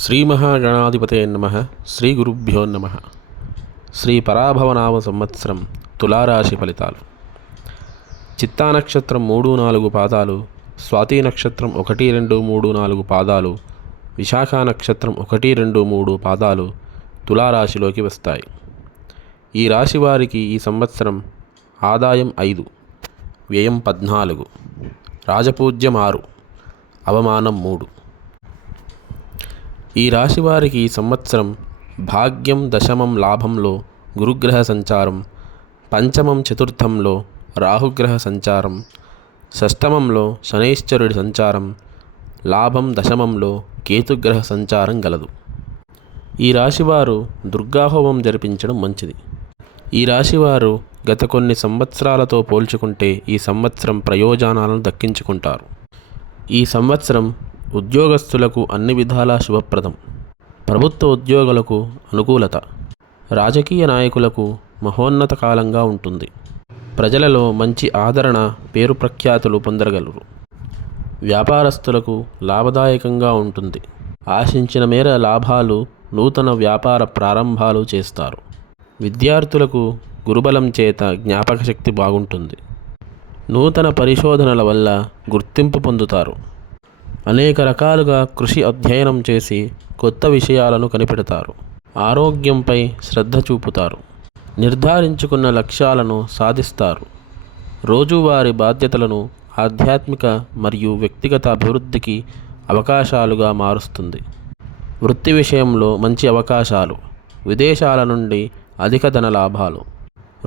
శ్రీమహాగణాధిపతే నమః. శ్రీ గురుభ్యో నమః. శ్రీ పరాభవనామ సంవత్సరం తులారాశి ఫలితాలు. చిత్తా నక్షత్రం 3-4 పాదాలు, స్వాతి నక్షత్రం 1-2-3-4 పాదాలు, విశాఖ నక్షత్రం 1-2-3 పాదాలు తులారాశిలోకి వస్తాయి. ఈ రాశి వారికి ఈ సంవత్సరం ఆదాయం 5, వ్యయం 14, రాజపూజ్యం 6, అవమానం 3. ఈ రాశి వారికి ఈ సంవత్సరం భాగ్యం దశమం లాభంలో గురుగ్రహ సంచారం, పంచమం చతుర్థంలో రాహుగ్రహ సంచారం, షష్టమంలో శనైశ్చరుడి సంచారం, లాభం దశమంలో కేతుగ్రహ సంచారం గలదు. ఈ రాశివారు దుర్గాహోమం జరిపించడం మంచిది. ఈ రాశివారు గత కొన్ని సంవత్సరాలతో పోల్చుకుంటే ఈ సంవత్సరం ప్రయోజనాలను దక్కించుకుంటారు. ఈ సంవత్సరం ఉద్యోగస్తులకు అన్ని విధాలా శుభప్రదం. ప్రభుత్వ ఉద్యోగులకు అనుకూలత, రాజకీయ నాయకులకు మహోన్నత కాలంగా ఉంటుంది. ప్రజలలో మంచి ఆదరణ, పేరు ప్రఖ్యాతులు పొందగలరు. వ్యాపారస్తులకు లాభదాయకంగా ఉంటుంది. ఆశించిన మేర లాభాలు, నూతన వ్యాపార ప్రారంభాలు చేస్తారు. విద్యార్థులకు గురుబలం చేత జ్ఞాపకశక్తి బాగుంటుంది. నూతన పరిశోధనల వల్ల గుర్తింపు పొందుతారు. అనేక రకాలుగా కృషి అధ్యయనం చేసి కొత్త విషయాలను కనిపెడతారు. ఆరోగ్యంపై శ్రద్ధ చూపుతారు. నిర్ధారించుకున్న లక్ష్యాలను సాధిస్తారు. రోజువారీ బాధ్యతలను ఆధ్యాత్మిక మరియు వ్యక్తిగత అభివృద్ధికి అవకాశాలుగా మారుస్తుంది. వృత్తి విషయంలో మంచి అవకాశాలు, విదేశాల నుండి అధిక ధన లాభాలు,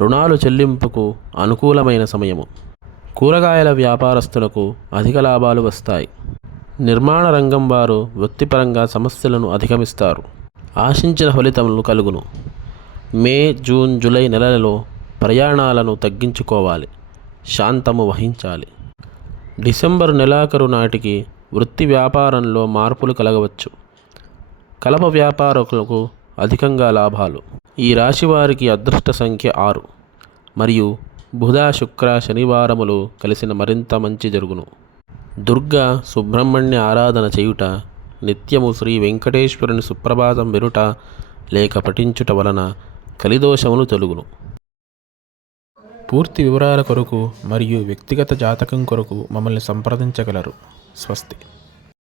రుణాలు చెల్లింపుకు అనుకూలమైన సమయము. కూరగాయల వ్యాపారస్తులకు అధిక లాభాలు వస్తాయి. నిర్మాణ రంగం వారు వృత్తిపరంగా సమస్యలను అధిగమిస్తారు. ఆశించిన ఫలితములు కలుగును. మే, జూన్, జూలై నెలలలో ప్రయాణాలను తగ్గించుకోవాలి. శాంతము వహించాలి. డిసెంబర్ నెలాఖరు నాటికి వృత్తి వ్యాపారంలో మార్పులు కలగవచ్చు. కలప వ్యాపారకులకు అధికంగా లాభాలు. ఈ రాశి వారికి అదృష్ట సంఖ్య 6 మరియు బుధ, శుక్ర, శనివారములు కలిసిన మరింత మంచి జరుగును. దుర్గా సుబ్రహ్మణ్య ఆరాధన చేయుట, నిత్యము శ్రీ వెంకటేశ్వరుని సుప్రభాతం వినుట లేక పఠించుట వలన కలిదోషములు తొలుగును. పూర్తి వివరాల కొరకు మరియు వ్యక్తిగత జాతకం కొరకు మమ్మల్ని సంప్రదించగలరు. స్వస్తి.